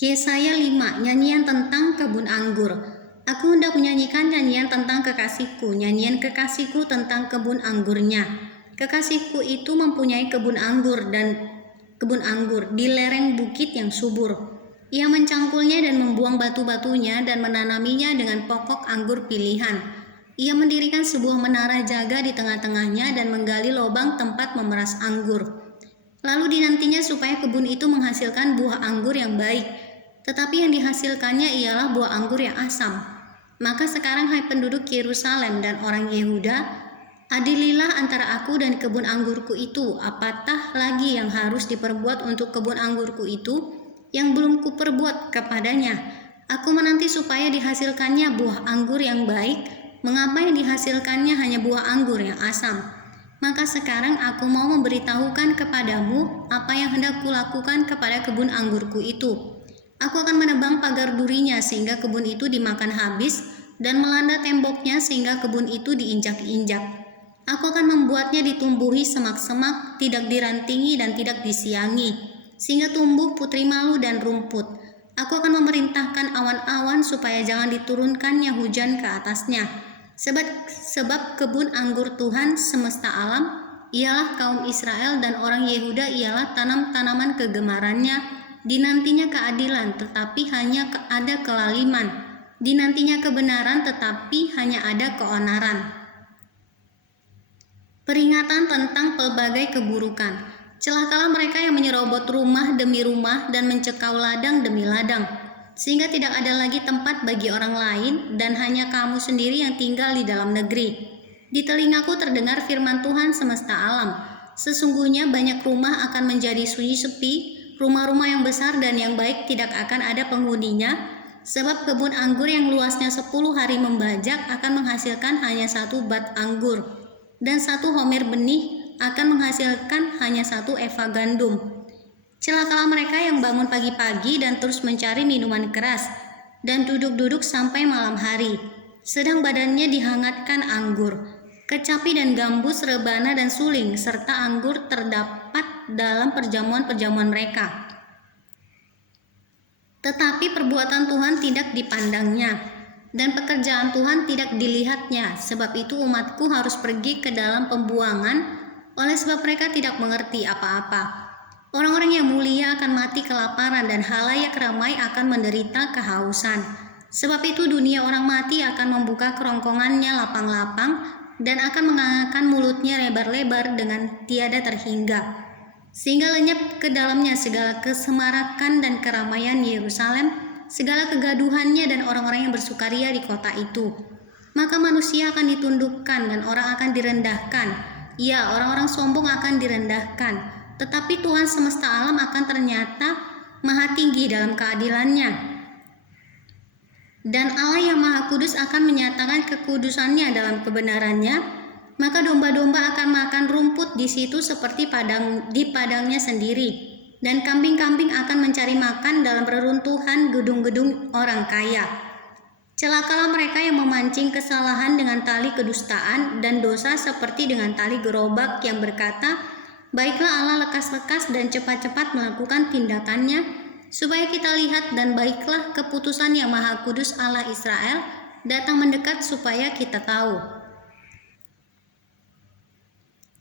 Yesaya 5, nyanyian tentang kebun anggur. Aku hendak menyanyikan nyanyian tentang kekasihku, nyanyian kekasihku tentang kebun anggurnya. Kekasihku itu mempunyai kebun anggur di lereng bukit yang subur. Ia mencangkulnya dan membuang batu-batunya dan menanaminya dengan pokok anggur pilihan. Ia mendirikan sebuah menara jaga di tengah-tengahnya dan menggali lubang tempat memeras anggur. Lalu dinantinya supaya kebun itu menghasilkan buah anggur yang baik, tetapi yang dihasilkannya ialah buah anggur yang asam. Maka sekarang hai penduduk Yerusalem dan orang Yehuda, adililah antara aku dan kebun anggurku itu. Apatah lagi yang harus diperbuat untuk kebun anggurku itu yang belum kuperbuat kepadanya? Aku menanti supaya dihasilkannya buah anggur yang baik. Mengapa yang dihasilkannya hanya buah anggur yang asam? Maka sekarang aku mau memberitahukan kepadamu apa yang hendak kulakukan kepada kebun anggurku itu. Aku akan menebang pagar durinya sehingga kebun itu dimakan habis dan melanda temboknya sehingga kebun itu diinjak-injak. Aku akan membuatnya ditumbuhi semak-semak, tidak dirantingi dan tidak disiangi, sehingga tumbuh putri malu dan rumput. Aku akan memerintahkan awan-awan supaya jangan diturunkannya hujan ke atasnya. Sebab kebun anggur Tuhan semesta alam ialah kaum Israel dan orang Yehuda ialah tanam-tanaman kegemarannya. Dinantinya keadilan tetapi hanya ada kelaliman. Dinantinya kebenaran tetapi hanya ada keonaran. Peringatan tentang pelbagai keburukan. Celakalah mereka yang menyerobot rumah demi rumah dan mencekau ladang demi ladang, sehingga tidak ada lagi tempat bagi orang lain dan hanya kamu sendiri yang tinggal di dalam negeri. Di telingaku terdengar firman Tuhan semesta alam. Sesungguhnya banyak rumah akan menjadi sunyi sepi, rumah-rumah yang besar dan yang baik tidak akan ada penghuninya, sebab kebun anggur yang luasnya 10 hari membajak akan menghasilkan hanya 1 bat anggur, dan 1 homer benih akan menghasilkan hanya 1 eva gandum. Celakalah mereka yang bangun pagi-pagi dan terus mencari minuman keras, dan duduk-duduk sampai malam hari, sedang badannya dihangatkan anggur. Kecapi dan gambus, rebana dan suling, serta anggur terdapat dalam perjamuan-perjamuan mereka. Tetapi perbuatan Tuhan tidak dipandangnya, dan pekerjaan Tuhan tidak dilihatnya. Sebab itu umatku harus pergi ke dalam pembuangan, oleh sebab mereka tidak mengerti apa-apa. Orang-orang yang mulia akan mati kelaparan dan halayak ramai akan menderita kehausan. Sebab itu dunia orang mati akan membuka kerongkongannya lapang-lapang dan akan mengangkat mulutnya lebar-lebar dengan tiada terhingga, sehingga lenyap ke dalamnya segala kesemarakan dan keramaian Yerusalem, segala kegaduhannya dan orang-orang yang bersukaria di kota itu. Maka manusia akan ditundukkan dan orang akan direndahkan. Ya, orang-orang sombong akan direndahkan. Tetapi Tuhan semesta alam akan ternyata maha tinggi dalam keadilannya. Dan Allah yang maha kudus akan menyatakan kekudusannya dalam kebenarannya. Maka domba-domba akan makan rumput di situ seperti di padangnya sendiri. Dan kambing-kambing akan mencari makan dalam reruntuhan gedung-gedung orang kaya. Celakalah mereka yang memancing kesalahan dengan tali kedustaan dan dosa seperti dengan tali gerobak yang berkata, baiklah Allah lekas-lekas dan cepat-cepat melakukan tindakannya, supaya kita lihat, dan baiklah keputusan yang maha kudus Allah Israel datang mendekat supaya kita tahu.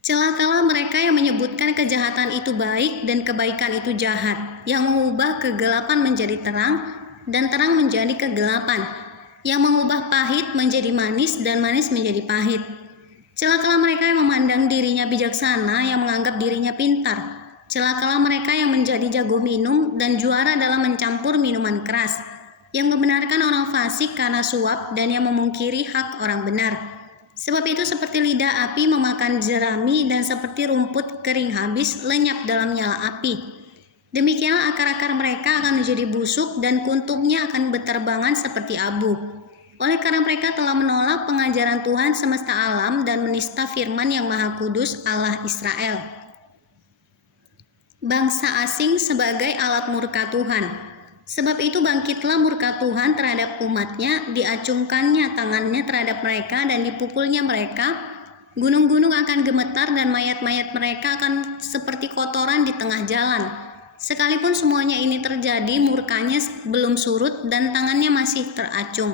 Celakalah mereka yang menyebutkan kejahatan itu baik dan kebaikan itu jahat, yang mengubah kegelapan menjadi terang dan terang menjadi kegelapan, yang mengubah pahit menjadi manis dan manis menjadi pahit. Celakalah mereka yang memandang dirinya bijaksana, yang menganggap dirinya pintar. Celakalah mereka yang menjadi jago minum dan juara dalam mencampur minuman keras, yang membenarkan orang fasik karena suap dan yang memungkiri hak orang benar. Sebab itu seperti lidah api memakan jerami dan seperti rumput kering habis lenyap dalam nyala api. Demikianlah akar-akar mereka akan menjadi busuk dan kuntumnya akan berterbangan seperti abu. Oleh karena mereka telah menolak pengajaran Tuhan semesta alam dan menista firman yang maha kudus Allah Israel. Bangsa asing sebagai alat murka Tuhan. Sebab itu bangkitlah murka Tuhan terhadap umatnya, diacungkannya tangannya terhadap mereka dan dipukulnya mereka. Gunung-gunung akan gemetar dan mayat-mayat mereka akan seperti kotoran di tengah jalan. Sekalipun semuanya ini terjadi, murkanya belum surut dan tangannya masih teracung.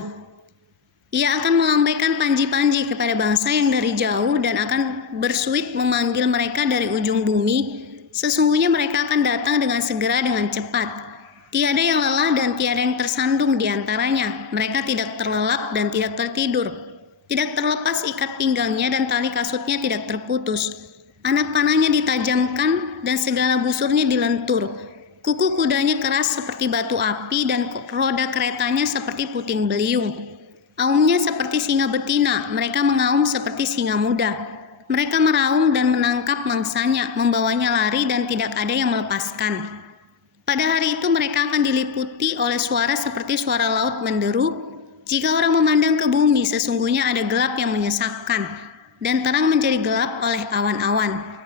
Ia akan melambaikan panji-panji kepada bangsa yang dari jauh dan akan bersuit memanggil mereka dari ujung bumi. Sesungguhnya mereka akan datang dengan segera dengan cepat. Tiada yang lelah dan tiada yang tersandung di antaranya. Mereka tidak terlelap dan tidak tertidur. Tidak terlepas ikat pinggangnya dan tali kasutnya tidak terputus. Anak panahnya ditajamkan dan segala busurnya dilentur. Kuku kudanya keras seperti batu api dan roda keretanya seperti puting beliung. Aumnya seperti singa betina, mereka mengaum seperti singa muda. Mereka meraung dan menangkap mangsanya, membawanya lari dan tidak ada yang melepaskan. Pada hari itu mereka akan diliputi oleh suara seperti suara laut menderu. Jika orang memandang ke bumi, sesungguhnya ada gelap yang menyesakkan, dan terang menjadi gelap oleh awan-awan.